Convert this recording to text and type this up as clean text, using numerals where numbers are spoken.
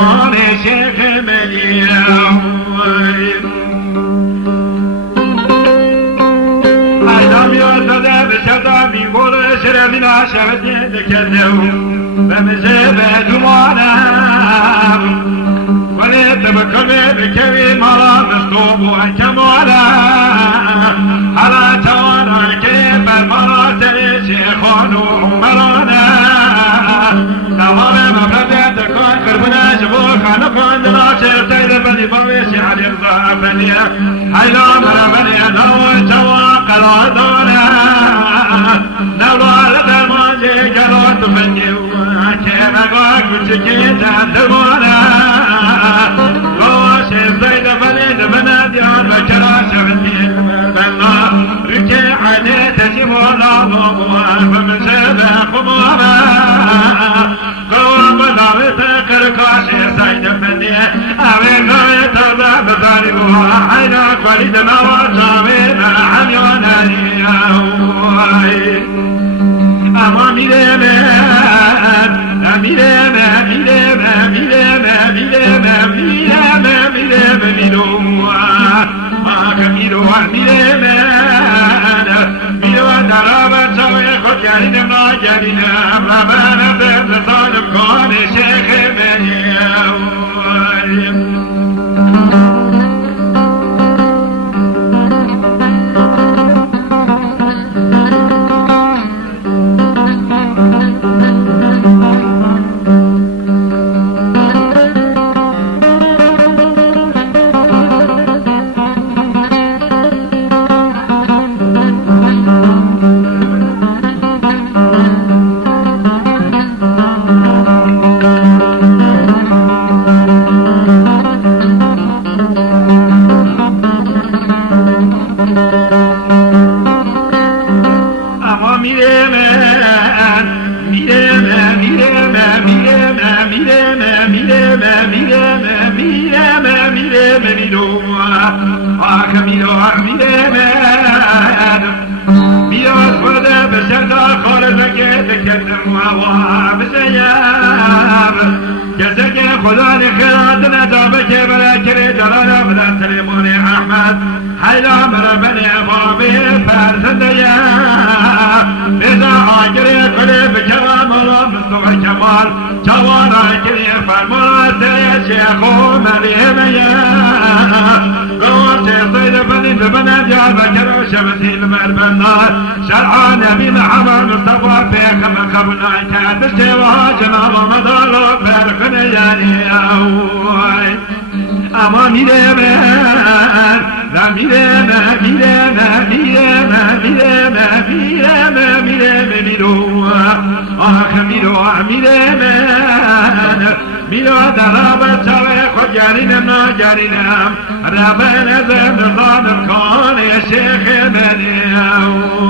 كان شيخ مليون أيضا يوتد بشرطة من قول شرفنا شفتين لكنهم بمزيبة دمانا وليتبكر بكبير مرا مصطوب وكمالا على توانا كيف المرا تليسي خانو مرانا نظر مفردة كون قربنا شبوك خانقون دلاشر تيد بني بويسي علي الضعفنية حيلا مرمني نوى جواق العدونا نولى لدى الماجي قلوت فني وكيف اقواك وشكيت عدبونا قواشي زيد بني دبنا ديان بكرا شفتي بنا ركي علي تجيبونا ضوضوان فمن سيبه خمارا قوام بناوي تكركاشي زيد بني اوي قوي تبا بذاربوها عينا قريد نواجامينا عميونا ليهوي اما ميرمان ميرمان ميرمان ميرمان ميرمان ميرمان ميرمان ميرمان ما كميرمان ميرمان ميرمان درابا سوي خود جارين ما جارين ربنا بزدان كون شيخ مليون شرعان من حمام مصطفى فيك من خبنا كاتب سوى جناب مدارو فرقنا يعني أوي أما ميرمان لا ميرمان ميرمان ميرمان ميرمان ميرمان ميرمان ميرمان آخ ميرمان ميرمان ميرو درابة سوي خود جارينا ما جارينا ربنا زم نظام الكون يا شيخ مليون